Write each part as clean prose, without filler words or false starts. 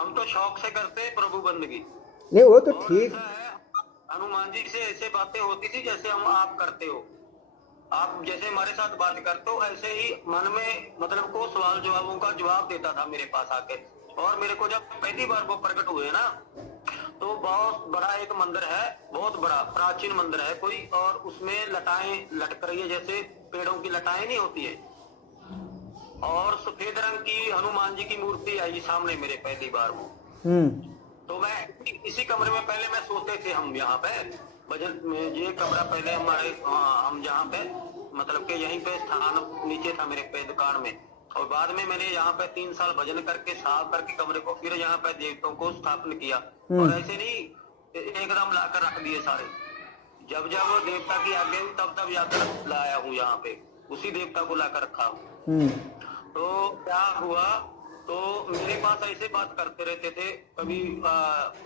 हम तो शौक से करते हैं प्रभु बंदगी। नहीं वो तो और ठीक। ऐसा है, हनुमान जी से ऐसे बातें होती थी जैसे हम आप करते हो। आप जैसे हमारे साथ बात करते हो ऐसे ही मन में मतलब को सवाल जवाबों का जवाब देता था मेरे पास आके। और मेरे को जब पहली बार वो प्रकट हुए ना, तो बहुत बड़ा एक मंदिर है, बहुत बड़ा प्राचीन मंदिर है कोई, और उसमें लताएं लटक रही है जैसे पेड़ों की लताएं नहीं होती है, और सफेद रंग की हनुमान जी की मूर्ति आई सामने मेरे पहली बार वो। हम्म। तो मैं इसी कमरे में पहले मैं सोते थे हम यहाँ पे भजन में, ये कमरा पहले हमारे हम जहाँ पे मतलब कि यहीं पे स्थान नीचे था मेरे पे दुकान में। और बाद में मैंने यहाँ पे 3 साल भजन करके साफ करके कमरे को फिर यहाँ पे देवताओं को स्थापन किया। और ऐसे नहीं एकदम लाकर रख दिए सारे, जब जब वो देवता की आज्ञा हुई तब तब जाकर लाया हूँ यहाँ पे, उसी देवता को लाकर रखा हूँ। हम्म। तो क्या हुआ, तो मेरे पास ऐसे बात करते रहते थे कभी।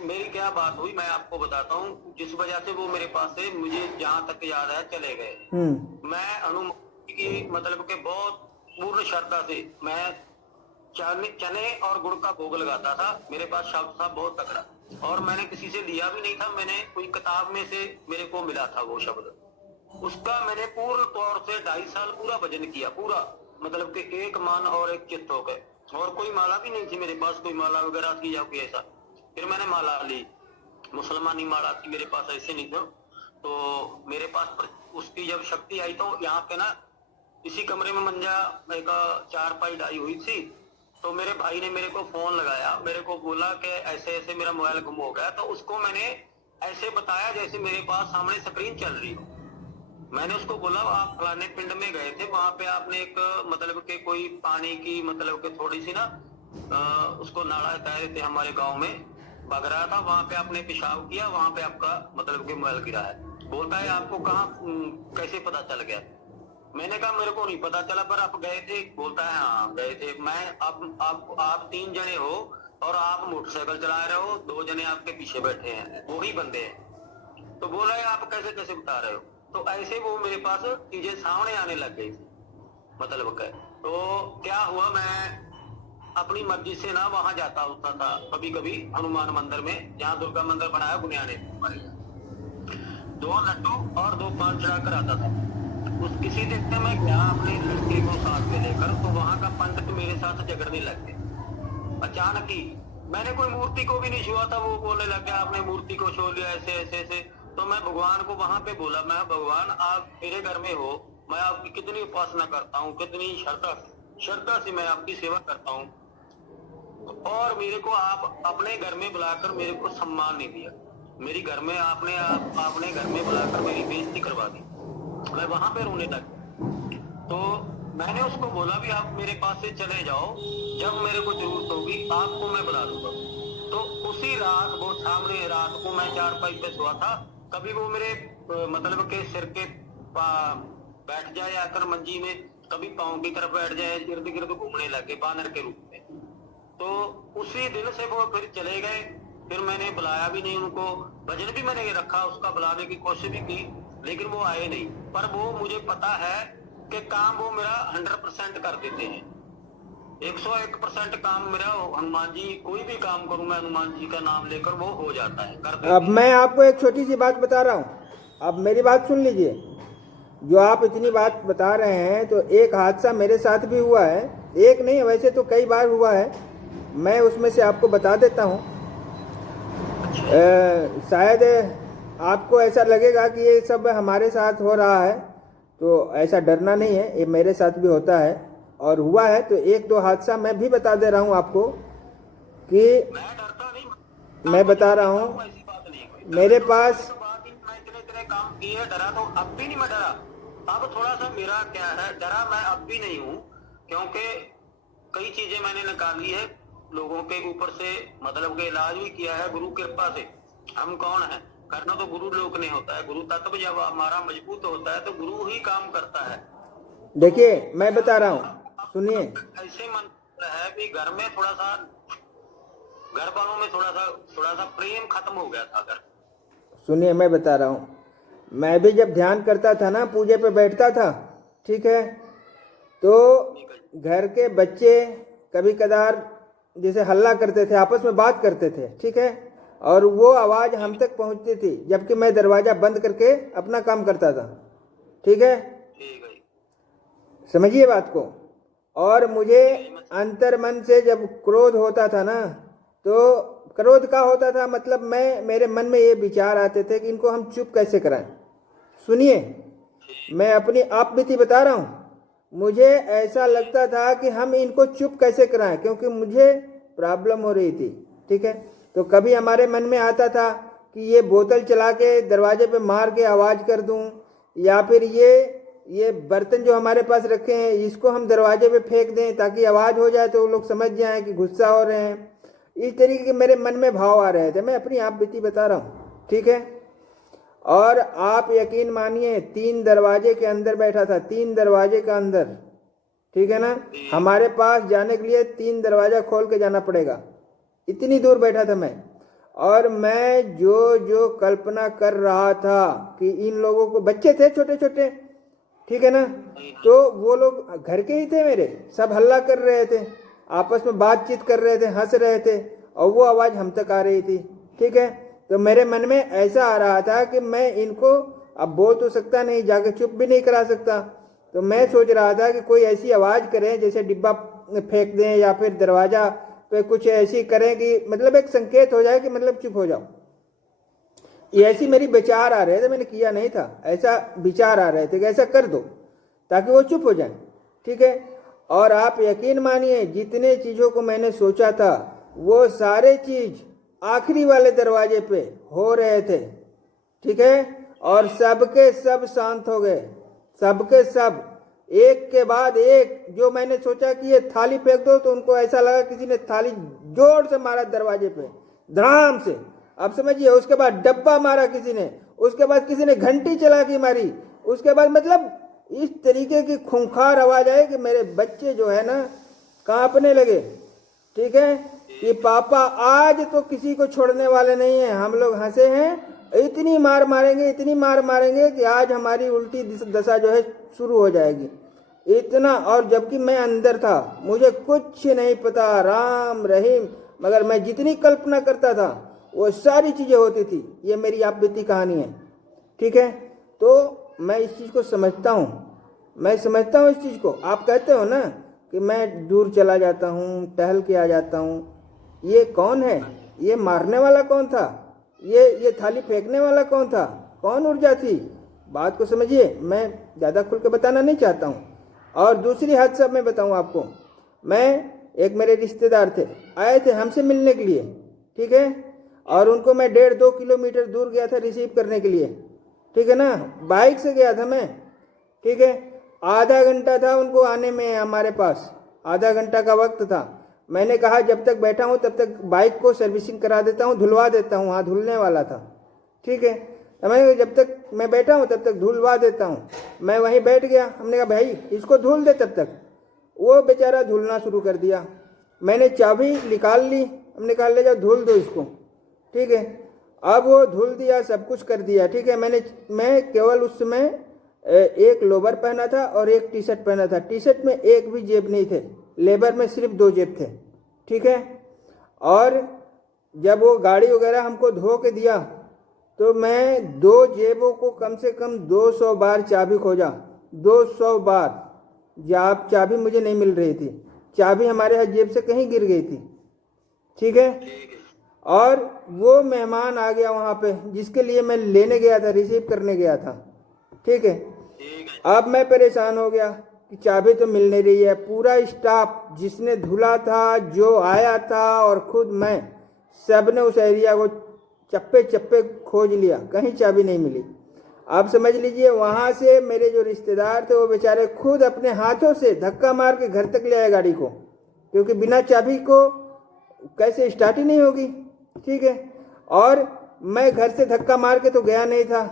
मेरी क्या बात हुई मैं आपको बताता हूँ, जिस वजह से वो मेरे पास से मुझे जहाँ तक याद है चले गए। मैं हनुमान की मतलब के बहुत पूर्ण श्रद्धा से मैं चने और गुड़ का भोग लगाता था। मेरे पास शब्द था बहुत तगड़ा, और मैंने किसी से लिया भी नहीं था, मैंने कोई किताब में से मेरे को मिला था वो शब्द। उसका मैंने पूर्ण तौर से 2.5 साल पूरा भजन किया, पूरा मतलब कि एक मन और एक चित्त हो गए। और कोई माला भी नहीं थी मेरे पास, कोई माला वगैरह थी या कोई ऐसा। फिर मैंने माला ली, मुसलमानी माला थी मेरे पास, ऐसे नहीं था। तो मेरे पास उसकी जब शक्ति आई तो यहाँ पे ना इसी कमरे में मंजा एक 4 पाई डाई हुई थी। तो मेरे भाई ने मेरे को फोन लगाया, मेरे को बोला कि ऐसे ऐसे मेरा मोबाइल गुम हो गया। तो उसको मैंने ऐसे बताया जैसे मेरे पास सामने स्क्रीन चल रही हो। मैंने उसको बोला आप फलाने पिंड में गए थे, वहां पे आपने एक मतलब के कोई पानी की मतलब के थोड़ी सी ना उसको नाला कह रहे थे हमारे गांव में, बग रहा था, वहां पे आपने पेशाब किया, वहां पे आपका मतलब के मोबाइल गिरा है। बोलता है आपको कहाँ कैसे पता चल गया। मैंने कहा मेरे को नहीं पता चला, पर आप गए थे। बोलता है हाँ गए थे। मैं अब आप 3 जने हो और आप मोटरसाइकिल चला रहे हो, 2 जने आपके पीछे बैठे हैं, वही बंदे हैं। तो बोल रहे आप कैसे कैसे बता रहे हो। तो ऐसे वो मेरे पास चीजें सामने आने लग गई थी मतलब क्या। तो क्या हुआ, मैं अपनी मर्जी से ना वहां जाता होता था कभी कभी हनुमान मंदिर में, जहाँ दुर्गा मंदिर बनाया गुनियाने में हमारे यहाँ। 2 लड्डू और 2 पान चढ़ा कर आता था। उस किसी दिन मैं गया अपने लड़के को साथ में लेकर, तो वहां का पंडित मेरे साथ झगड़ने लग गए अचानक ही। मैंने कोई मूर्ति को भी नहीं छुआ था, वो बोलने लग गया आपने मूर्ति को छू लिया ऐसे ऐसे ऐसे। तो मैं भगवान को वहां पे बोला, मैं भगवान आप मेरे घर में हो, मैं आपकी कितनी उपासना करता हूँ, कितनी श्रद्धा से मैं आपकी सेवा करता हूँ, और मेरे को आप अपने घर में बुलाकर मेरे को सम्मान नहीं दिया। मेरी घर में आपने घर में बुलाकर मेरी बेइज्जती करवा दी। मैं वहां पे रोने लग गया। तो मैंने उसको बोला भी आप मेरे पास से चले जाओ, जब मेरे को जरूरत होगी आपको मैं बुला लूंगा। तो उसी रात वो सामने रात को मैं 4 पाई पे सोया था, कभी वो मेरे मतलब के सिर के बैठ जाए आकर मंजी में, कभी पाँव की तरफ बैठ जाए, इर्द गिर्द घूमने लगे बानर के रूप में। तो उसी दिन से वो फिर चले गए। फिर मैंने बुलाया भी नहीं उनको, भजन भी मैंने रखा, उसका बुलाने की कोशिश भी की, लेकिन वो आए नहीं। पर वो मुझे पता है कि काम वो मेरा 100% कर देते हैं। 101% काम मेरा हनुमान जी, कोई भी काम करूं मैं हनुमान जी का नाम लेकर वो हो जाता है, कर देते अब हैं। मैं आपको एक छोटी सी बात बता रहा हूँ, अब मेरी बात सुन लीजिए। जो आप इतनी बात बता रहे हैं तो एक हादसा मेरे साथ भी हुआ है, एक नहीं वैसे तो कई बार हुआ है। मैं उसमें से आपको बता देता हूँ। शायद आपको ऐसा लगेगा कि ये सब हमारे साथ हो रहा है, तो ऐसा डरना नहीं है, ये मेरे साथ भी होता है और हुआ है। तो 1-2 हादसा मैं भी बता दे रहा हूँ आपको कि मैं डरता नहीं, मैं आपको बता जान रहा लेता हूँ, हूँ ऐसी बात नहीं कोई मेरे डरने पास। तो बात ही, मैं इतने इतने काम किए, डरा तो अब भी नहीं मैं डरा। अब थोड़ा सा मेरा क्या है, डरा मैं अब भी नहीं हूँ, क्योंकि कई चीजें मैंने निकाली है लोगों के ऊपर से, मतलब के इलाज भी किया है गुरु कृपा से। हम कौन है, करना तो गुरु लोक ने होता है। गुरु तत्व जब हमारा मजबूत होता है तो गुरु ही काम करता है। तो देखिए मैं क्या बता रहा हुआ, हूँ, सुनिए। ऐसे मन है कि घर में थोड़ा सा, घर वालों में थोड़ा सा प्रेम खत्म हो गया था घर। सुनिए मैं बता रहा हूँ, मैं भी जब ध्यान करता था ना, पूजे पे बैठता था, ठीक है, तो घर के बच्चे कभी कदार जैसे हल्ला करते थे, आपस में बात करते थे, ठीक है, और वो आवाज़ हम तक पहुंचती थी, जबकि मैं दरवाज़ा बंद करके अपना काम करता था, ठीक है। ठीक है। समझिए बात को। और मुझे अंतर मन से जब क्रोध होता था ना, तो क्रोध का होता था मतलब मेरे मन में ये विचार आते थे कि इनको हम चुप कैसे कराएं। सुनिए, मैं अपनी आप बीती बता रहा हूँ। मुझे ऐसा लगता था कि हम इनको चुप कैसे कराएं, क्योंकि मुझे प्रॉब्लम हो रही थी, ठीक है। तो कभी हमारे मन में आता था कि ये बोतल चला के दरवाजे पे मार के आवाज़ कर दूं, या फिर ये बर्तन जो हमारे पास रखे हैं इसको हम दरवाजे पे फेंक दें ताकि आवाज़ हो जाए तो वो लोग समझ जाएं कि गुस्सा हो रहे हैं। इस तरीके के मेरे मन में भाव आ रहे थे। मैं अपनी आप बीती बता रहा हूँ, ठीक है। और आप यकीन मानिए 3 दरवाजे के अंदर बैठा था, 3 दरवाजे का अंदर, ठीक है ना। हमारे पास जाने के लिए 3 दरवाजा खोल के जाना पड़ेगा, इतनी दूर बैठा था मैं। और मैं जो जो कल्पना कर रहा था कि इन लोगों को, बच्चे थे छोटे छोटे, ठीक है ना, तो वो लोग घर के ही थे मेरे, सब हल्ला कर रहे थे, आपस में बातचीत कर रहे थे, हंस रहे थे, और वो आवाज़ हम तक आ रही थी, ठीक है। तो मेरे मन में ऐसा आ रहा था कि मैं इनको अब बोल तो सकता नहीं, जाके चुप भी नहीं करा सकता। तो मैं सोच रहा था कि कोई ऐसी आवाज़ करें जैसे डिब्बा फेंक दें या फिर दरवाज़ा पे कुछ ऐसी करें कि मतलब एक संकेत हो जाए कि मतलब चुप हो जाओ। ये ऐसी मेरी विचार आ रहे थे, मैंने किया नहीं था, ऐसा विचार आ रहे थे कि ऐसा कर दो ताकि वो चुप हो जाए, ठीक है। और आप यकीन मानिए जितने चीज़ों को मैंने सोचा था वो सारे चीज़ आखिरी वाले दरवाजे पे हो रहे थे, ठीक है। और सबके सब शांत हो गए, सबके सब एक के बाद एक। जो मैंने सोचा कि ये थाली फेंक दो तो उनको ऐसा लगा किसी ने थाली जोर से मारा दरवाजे पे, धड़ाम से, आप समझिए। उसके बाद डब्बा मारा किसी ने, उसके बाद किसी ने घंटी चला के मारी, उसके बाद मतलब इस तरीके की खूंखार आवाज आई कि मेरे बच्चे जो है ना कांपने लगे, ठीक है, कि पापा आज तो किसी को छोड़ने वाले नहीं है, हम लोग हंसे हैं, इतनी मार मारेंगे, इतनी मार मारेंगे कि आज हमारी उल्टी दशा जो है शुरू हो जाएगी, इतना। और जबकि मैं अंदर था, मुझे कुछ नहीं पता, राम रहीम, मगर मैं जितनी कल्पना करता था वो सारी चीज़ें होती थी। ये मेरी आप बीती कहानी है, ठीक है। तो मैं इस चीज़ को समझता हूँ, मैं समझता हूँ इस चीज़ को। आप कहते हो ना कि मैं दूर चला जाता हूँ, टहल के आ जाता हूँ, ये कौन है, ये मारने वाला कौन था, ये थाली फेंकने वाला कौन था, कौन ऊर्जा थी, बात को समझिए। मैं ज़्यादा खुल के बताना नहीं चाहता हूँ। और दूसरी हद सब मैं बताऊँ आपको, मैं एक मेरे रिश्तेदार थे, आए थे हमसे मिलने के लिए, ठीक है, और उनको मैं 1.5-2 किलोमीटर दूर गया था रिसीव करने के लिए, ठीक है ना, बाइक से गया था मैं, ठीक है। आधा घंटा था उनको आने में, हमारे पास आधा घंटा का वक्त था। मैंने कहा जब तक बैठा हूँ तब तक बाइक को सर्विसिंग करा देता हूँ, धुलवा देता हूँ, हाँ धुलने वाला था, ठीक है। तो मैं जब तक मैं बैठा हूँ तब तक धुलवा देता हूँ। मैं वहीं बैठ गया, हमने कहा भाई इसको धुल दे, तब तक वो बेचारा धुलना शुरू कर दिया। मैंने चाबी निकाल ली, हमने कहा ले जाओ धुल दो इसको, ठीक है। अब वो धुल दिया, सब कुछ कर दिया, ठीक है। मैं केवल उस समय एक लोवर पहना था और एक टी शर्ट पहना था, टी शर्ट में एक भी जेब नहीं थे, लेबर में सिर्फ 2 जेब थे, ठीक है। और जब वो गाड़ी वगैरह हमको धो के दिया तो मैं 2 जेबों को कम से कम 200 बार चाबी खोजा, 200 बार चाबी मुझे नहीं मिल रही थी, चाबी हमारे यहाँ जेब से कहीं गिर गई थी, ठीक है। और वो मेहमान आ गया वहाँ पे जिसके लिए मैं लेने गया था, रिसीव करने गया था, ठीक है। अब मैं परेशान हो गया कि चाबी तो मिल नहीं रही है। पूरा स्टाफ जिसने धुला था, जो आया था और खुद मैं, सब ने उस एरिया को चप्पे चप्पे खोज लिया, कहीं चाबी नहीं मिली। आप समझ लीजिए वहाँ से मेरे जो रिश्तेदार थे वो बेचारे खुद अपने हाथों से धक्का मार के घर तक ले आए गाड़ी को, क्योंकि बिना चाबी को कैसे स्टार्ट ही नहीं होगी, ठीक है। और मैं घर से धक्का मार के तो गया नहीं था,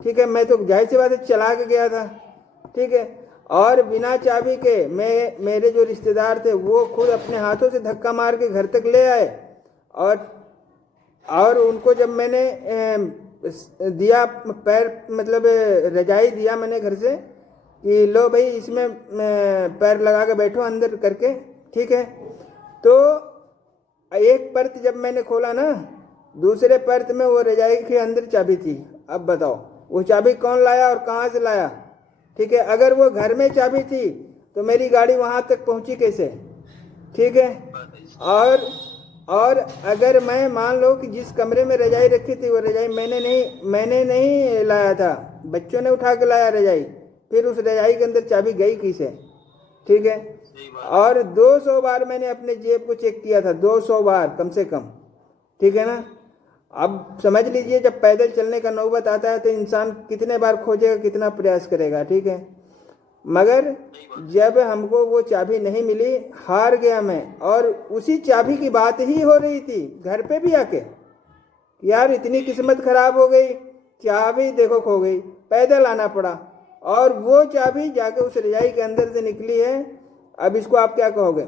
ठीक है, मैं तो जाहिर सी बात है चला के गया था, ठीक है। और बिना चाबी के मेरे जो रिश्तेदार थे वो खुद अपने हाथों से धक्का मार के घर तक ले आए। और उनको जब मैंने दिया पैर, मतलब रजाई दिया मैंने घर से कि लो भाई इसमें पैर लगा के बैठो अंदर करके, ठीक है। तो एक परत जब मैंने खोला ना, दूसरे परत में वो रजाई के अंदर चाबी थी। अब बताओ वो चाबी कौन लाया और कहाँ से लाया? ठीक है, अगर वो घर में चाबी थी तो मेरी गाड़ी वहां तक पहुंची कैसे? ठीक है। बात है। और और अगर मैं मान लो कि जिस कमरे में रजाई रखी थी वो रजाई मैंने नहीं लाया था, बच्चों ने उठा के लाया रजाई, फिर उस रजाई के अंदर चाबी गई किसे? ठीक है। सही बात। और 200 बार मैंने अपने जेब को चेक किया था, 200 बार कम से कम। ठीक है ना? अब समझ लीजिए जब पैदल चलने का नौबत आता है तो इंसान कितने बार खोजेगा, कितना प्रयास करेगा। ठीक है। मगर सही बात। जब हमको वो चाबी नहीं मिली, हार गया मैं। और उसी चाबी की बात ही हो रही थी घर पे भी आके, यार इतनी किस्मत खराब हो गई, चाबी देखो खो गई, पैदल आना पड़ा। और वो चाबी जाके उस रजाई के अंदर से निकली है। अब इसको आप क्या कहोगे?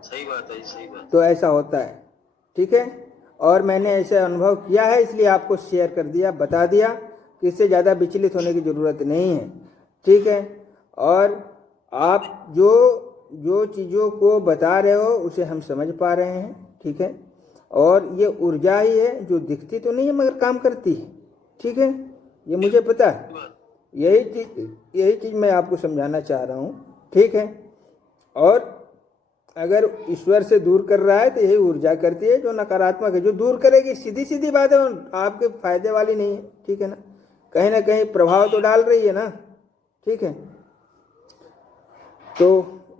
सही बात है, सही बात। तो ऐसा होता है। ठीक है। और मैंने ऐसे अनुभव किया है, इसलिए आपको शेयर कर दिया, बता दिया कि इससे ज़्यादा विचलित होने की ज़रूरत नहीं है। ठीक है। और आप जो जो चीज़ों को बता रहे हो उसे हम समझ पा रहे हैं। ठीक है। और ये ऊर्जा ही है जो दिखती तो नहीं है मगर काम करती है। ठीक है, ये मुझे पता है। सही बात। यही चीज़ मैं आपको समझाना चाह रहा हूँ। ठीक है। और अगर ईश्वर से दूर कर रहा है तो यही ऊर्जा करती है जो नकारात्मक है, जो दूर करेगी। सीधी सीधी बात है, आपके फायदे वाली नहीं है। ठीक है ना कहीं प्रभाव तो डाल रही है ना। ठीक है। तो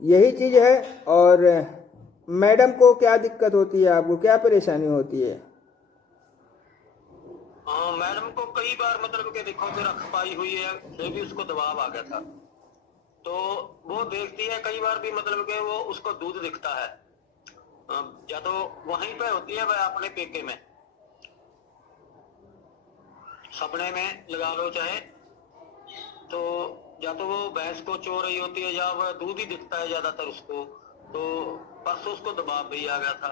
यही चीज है। और मैडम को क्या दिक्कत होती है, आपको क्या परेशानी होती है? हाँ, मैडम को कई बार मतलब कि देखो फिर रख पाई हुई है, फिर भी उसको दबाव आ गया था। तो वो देखती है कई बार भी मतलब कि वो उसको दूध दिखता है, या तो वहीं पे होती है वह अपने पेके में, सपने में लगा लो चाहे, तो या तो वो भैंस को चो रही होती है या वह दूध ही दिखता है ज्यादातर उसको। तो परसों उसको दबाव भी आ गया था,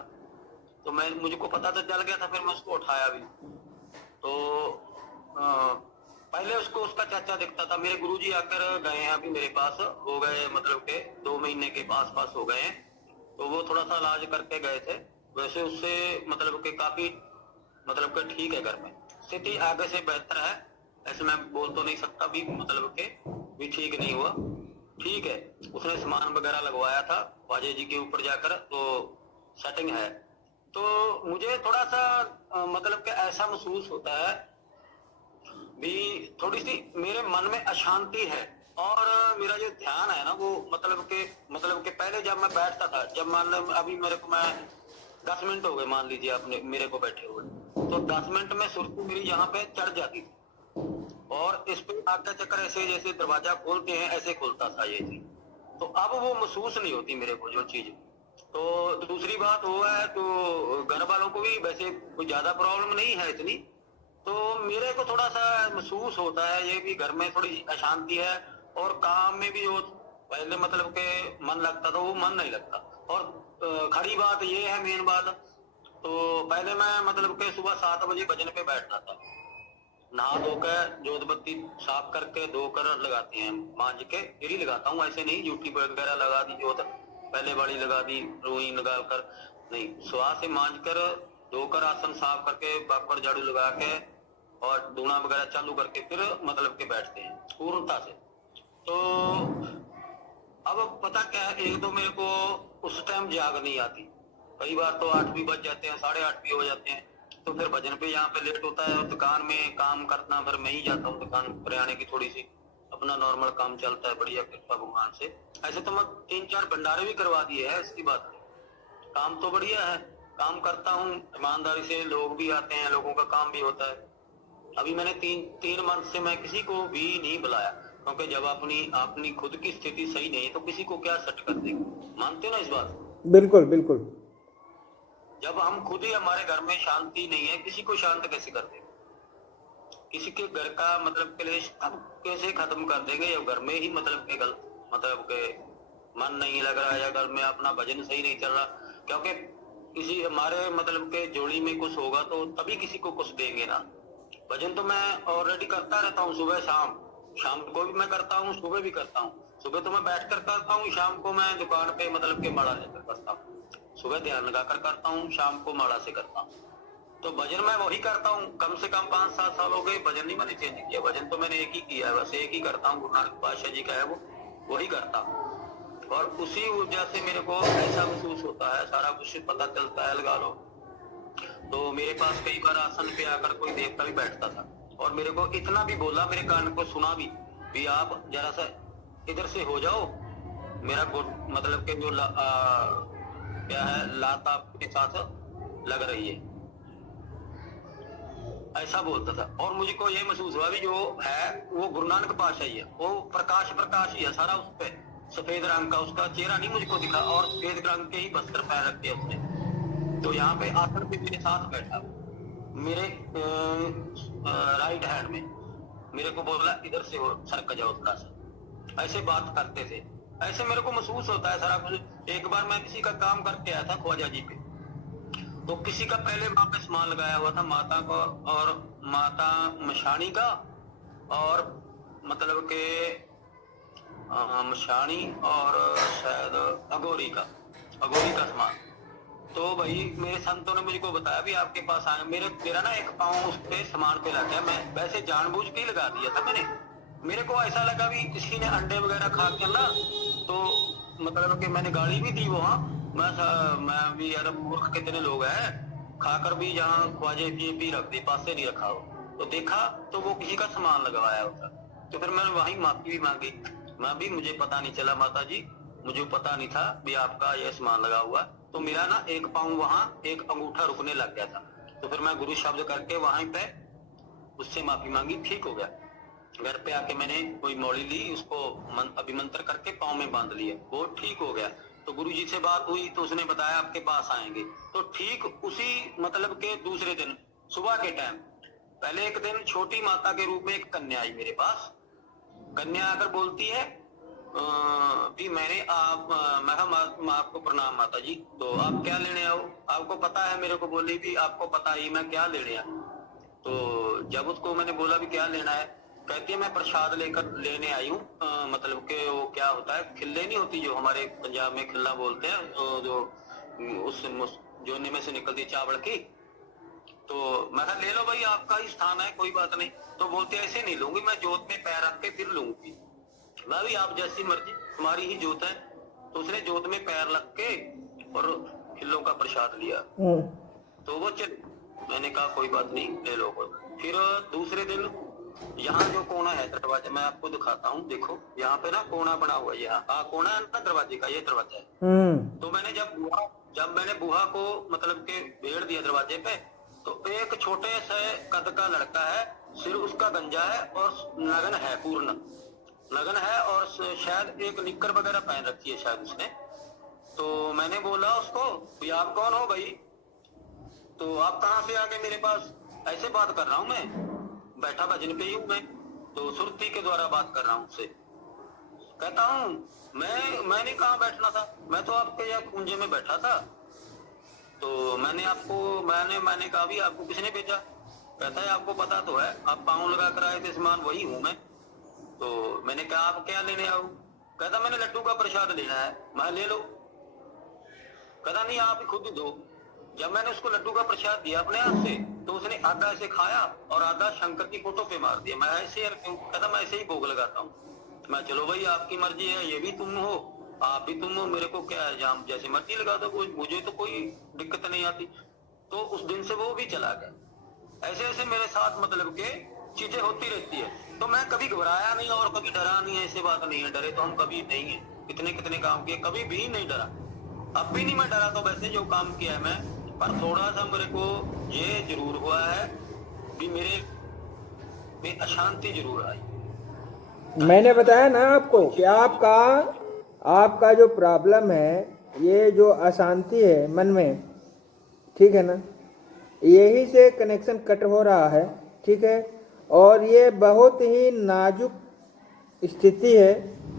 तो मुझको पता तो चल गया था, फिर मैं उसको उठाया भी। तो पहले उसको उसका चाचा दिखता था। मेरे गुरुजी आकर गए हैं अभी मेरे पास, हो गए मतलब के 2 महीने के आसपास हो गए हैं। तो वो थोड़ा सा इलाज करके गए थे। वैसे उससे मतलब के काफी मतलब के ठीक है, घर में स्थिति आगे से बेहतर है। ऐसे मैं बोल तो नहीं सकता भी मतलब के भी ठीक नहीं हुआ, ठीक है। उसने सामान वगैरह लगवाया था वाजे जी के ऊपर जाकर, तो सेटिंग है। तो मुझे थोड़ा सा मतलब के ऐसा महसूस होता है भी, थोड़ी सी मेरे मन में अशांति है। और मेरा जो ध्यान है ना वो मतलब के पहले जब मैं बैठता था, जब मान लो अभी मेरे को मैं 10 मिनट हो गए मान लीजिए अपने मेरे को बैठे हुए, तो 10 मिनट में सुर्खी मेरी यहाँ पे चढ़ जाती थी। और इस पे आगे चक्कर ऐसे जैसे दरवाजा खोलते हैं ऐसे खुलता था ये चीज। तो अब वो महसूस नहीं होती मेरे को जो चीज। तो दूसरी बात वो है, तो घर वालों को भी वैसे कोई ज्यादा प्रॉब्लम नहीं है इतनी। तो मेरे को थोड़ा सा महसूस होता है ये भी, घर में थोड़ी अशांति है। और काम में भी जो पहले मतलब के मन लगता था वो मन नहीं लगता। और खड़ी बात ये है, मेन बात, तो पहले मैं मतलब के सुबह 7 बजे भजन पे बैठता था, नहा धोकर जोत बत्ती साफ करके धोकर लगाते हैं, मांझ के फिर ही लगाता हूँ। ऐसे नहीं जूठी वगैरह लगा दी जोत पहले वाली लगा दी रुई लगा कर नहीं, सुहा से मांझ कर धोकर आसन साफ करके बापर झाड़ू लगा के और धुना वगैरह चालू करके फिर मतलब के बैठते हैं पूर्णता से। तो अब पता क्या है, एक तो मेरे को उस टाइम जाग नहीं आती, कई बार तो 8 भी बज जाते हैं, 8:30 भी हो जाते हैं। तो फिर भजन पे यहाँ पे लेट होता है और दुकान में काम करना, फिर मैं ही जाता हूँ दुकान पर आने की, थोड़ी सी अपना नॉर्मल काम चलता है बढ़िया कृपा भगवान से। ऐसे तो मैं 3-4 भंडारे भी करवा दिए है, इसकी बात नहीं। काम तो बढ़िया है, काम करता हूँ ईमानदारी से, लोग भी आते हैं, लोगों का काम भी होता है। अभी मैंने 3 मंथ से मैं किसी को भी नहीं बुलाया, क्योंकि जब अपनी खुद की स्थिति सही नहीं है तो किसी को क्या सेट कर देंगे, मानते हो ना इस बात? बिल्कुल बिल्कुल। जब हम खुद ही हमारे घर में शांति नहीं है, किसी को शांत कैसे कर देंगे? किसी के घर का मतलब क्लेश कैसे खत्म कर देंगे? या घर में ही मतलब के मन नहीं लग रहा है, या घर में अपना भजन सही नहीं चल रहा, क्योंकि किसी हमारे मतलब के जोड़ी में कुछ होगा तो तभी किसी को कुछ देंगे ना। भजन तो मैं ऑलरेडी करता रहता हूँ, सुबह शाम को भी मैं करता हूँ, सुबह भी करता हूँ। सुबह तो मैं बैठ कर करता हूँ, शाम को मैं दुकान पे मतलब के माड़ा लेकर करता हूँ। सुबह ध्यान लगाकर करता हूँ, शाम को माला से करता हूँ। तो भजन मैं वही करता हूँ, कम से कम 5-7 साल हो गए, भजन नहीं मैंने चेंज किया। भजन तो मैंने एक ही किया है, बस एक ही करता हूँ, गुरु नानक पातशाह जी का है वो, वही करता हूँ। और उसी ऊर्जा से मेरे को ऐसा महसूस होता है, सारा कुछ पता चलता है, लगा लो। तो मेरे पास कई बार आसन पे आकर कोई देवता भी बैठता था और मेरे को इतना भी बोला, मेरे कान को सुना भी आप जरा सा इधर से हो जाओ, मेरा मतलब के जो क्या है लात आपके साथ लग रही है, ऐसा बोलता था। और मुझको ये महसूस हुआ भी जो है वो गुरु नानक पातशाह ही है, वो प्रकाश प्रकाश ही है सारा, उस पे सफेद रंग का उसका चेहरा नहीं मुझको दिखा और सफेद रंग के ही वस्त्र पहन रखे उसने। तो यहाँ पे आसन पे मेरे साथ बैठा, मेरे राइट हैंड में, मेरे को बोला इधर से हो, सरक जाओ थोड़ा सा, ऐसे बात करते थे। ऐसे मेरे को महसूस होता है सारा कुछ। एक बार मैं किसी का काम करके आया था ख्वाजा जी पे, तो किसी का पहले वहां पे सामान लगाया हुआ था, माता को और माता मशानी का और मतलब के मशानी और शायद अगोरी का सामान। तो भाई मेरे संतों ने मुझको बताया भी आपके पास आए, मेरा ना एक पाँव उस पे सामान पे लग गया। मैं वैसे जानबूझ के ही लगा दिया था मैंने, मेरे को ऐसा लगा भी किसी ने अंडे वगैरह खा के ना, तो मतलब कि मैंने गाली भी दी वहाँ। मैं भी यार मूर्ख कितने लोग हैं, खाकर भी जहाँ ख्वाजे भी रख दी, पास से नहीं रखा हो। तो देखा तो वो किसी का सामान लगवाया होता। तो फिर मैंने वहीं माफी भी मांगी, मुझे पता नहीं चला माता जी, मुझे पता नहीं था भी आपका ये सामान लगा हुआ। तो मेरा ना एक पाँव वहाँ एक अंगूठा रुकने लग गया था। तो फिर मैं गुरु शब्द करके वहां पे उससे माफी मांगी, ठीक हो गया। घर पे आके मैंने कोई मौली ली, उसको अभिमंत्र करके पाँव में बांध लिया, वो ठीक हो गया। तो गुरु जी से बात हुई तो उसने बताया आपके पास आएंगे। तो ठीक उसी मतलब के दूसरे दिन सुबह के टाइम, पहले एक दिन छोटी माता के रूप में एक कन्या आई मेरे पास। कन्या आकर बोलती है भी मैं आपको प्रणाम माता जी, तो आप क्या लेने आओ, आपको पता है? मेरे को बोली भी आपको पता ही मैं क्या लेने आया। तो जब उसको मैंने बोला भी क्या लेना है, कहती है मैं प्रसाद लेने आई हूँ, मतलब कि वो क्या होता है, खिल्ले नहीं होती जो हमारे पंजाब में खिल्ला बोलते हैं, जो उस जोने में से निकलती चावल की। तो मैं कहा ले लो भाई, आपका ही स्थान है, कोई बात नहीं। तो बोलते ऐसे नहीं लूंगी, मैं जोत में पैर रख के फिर लूंगी। मैं भी आप जैसी मर्जी, तुम्हारी ही जोत है। तो उसने जोत में पैर रख के और खिल्लों का प्रसाद लिया। तो वो चल, मैंने कहा कोई बात नहीं, ले लो। फिर दूसरे दिन यहाँ जो कोना है दरवाजा, मैं आपको दिखाता हूँ, देखो यहाँ पे ना कोना बना हुआ है, यहाँ कोना है ना दरवाजे का, ये दरवाजा है। तो मैंने जब मैंने बुहा को मतलब के भेड़ दिया दरवाजे पे, तो एक छोटे से कद का लड़का है, सिर उसका गंजा है और नगन है, पूर्ण नगन है, और शायद एक निक्कर वगैरह पहन रखी है शायद उसने। तो मैंने बोला उसको, भाई आप कौन हो भाई? तो आप कहाँ से आ गए मेरे पास? ऐसे बात कर रहा हूँ मैं, बैठा भजन पे ही हूँ मैं, तो सुरती के द्वारा बात कर रहा हूँ उससे। कहता हूँ मैंने कहाँ बैठना था, मैं तो आपके यहाँ कुंजे में बैठा था। तो मैंने कहा भी आपको किसने भेजा? कहता है आपको पता तो है, आप पाँव लगा कर आए थे, सामान वही हूँ मैं। तो मैंने कहा आप क्या लेने आओ? कहता मैंने लड्डू का प्रसाद लेना है। मैं ले लो। कहता नहीं आप ही खुद ही दो। जब मैंने उसको लड्डू का प्रसाद दिया अपने हाथ से, तो उसने आधा ऐसे खाया और आधा शंकर की फोटो पे मार दिया। मैं ऐसे यार क्यों? कहता मैं ऐसे ही भोग लगाता हूँ। मैं चलो भाई आपकी मर्जी है, ये भी तुम हो, आप भी तुम हो, मेरे को क्या है, जाम जैसे मर्जी लगा दो, मुझे तो कोई दिक्कत नहीं आती। तो उस दिन से वो भी चला गया। ऐसे ऐसे मेरे साथ मतलब के चीजें होती रहती है। तो मैं कभी घबराया नहीं और कभी डरा नहीं है, ऐसी बात नहीं है। डरे तो हम कभी नहीं है, कितने काम किए, कभी भी नहीं डरा। अब भी नहीं मैं डरा। तो वैसे जो काम किया है मैं, पर थोड़ा सा मेरे को ये जरूर हुआ है कि मेरे में अशांति जरूर आई। मैंने बताया ना आपको कि आपका जो प्रॉब्लम है, ये जो अशांति है मन में, ठीक है ना, यही से कनेक्शन कट हो रहा है, ठीक है। और ये बहुत ही नाजुक स्थिति है,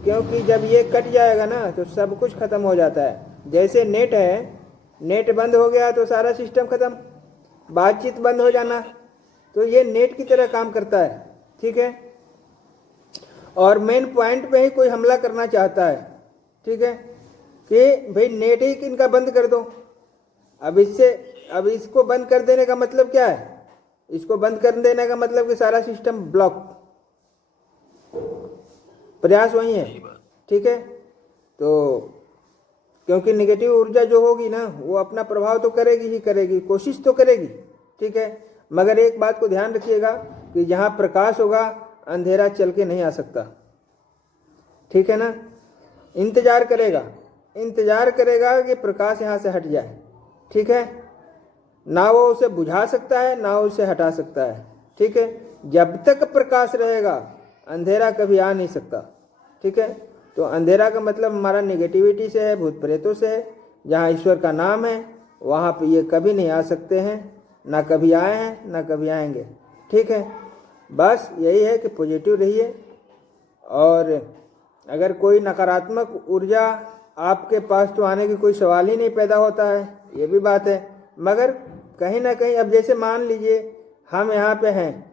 क्योंकि जब ये कट जाएगा ना तो सब कुछ खत्म हो जाता है। जैसे नेट है, नेट बंद हो गया तो सारा सिस्टम खत्म, बातचीत बंद हो जाना, तो ये नेट की तरह काम करता है, ठीक है। और मेन पॉइंट पे ही कोई हमला करना चाहता है, ठीक है, कि भाई नेट ही इनका बंद कर दो, अब इसको बंद कर देने का मतलब क्या है? इसको बंद कर देने का मतलब कि सारा सिस्टम ब्लॉक, प्रयास वही है। ठीक है, तो क्योंकि निगेटिव ऊर्जा जो होगी ना वो अपना प्रभाव तो करेगी ही करेगी, कोशिश तो करेगी। ठीक है, मगर एक बात को ध्यान रखिएगा कि जहाँ प्रकाश होगा अंधेरा चल के नहीं आ सकता। ठीक है ना, इंतजार करेगा कि प्रकाश यहाँ से हट जाए। ठीक है, ना वो उसे बुझा सकता है ना उसे हटा सकता है। ठीक है, जब तक प्रकाश रहेगा अंधेरा कभी आ नहीं सकता। ठीक है, तो अंधेरा का मतलब हमारा नेगेटिविटी से है, भूत प्रेतों से है। जहाँ ईश्वर का नाम है वहाँ पे ये कभी नहीं आ सकते हैं, ना कभी आए हैं ना कभी आएंगे। ठीक है, बस यही है कि पॉजिटिव रहिए, और अगर कोई नकारात्मक ऊर्जा आपके पास तो आने की कोई सवाल ही नहीं पैदा होता है, ये भी बात है। मगर कहीं ना कहीं अब जैसे मान लीजिए हम यहाँ पे हैं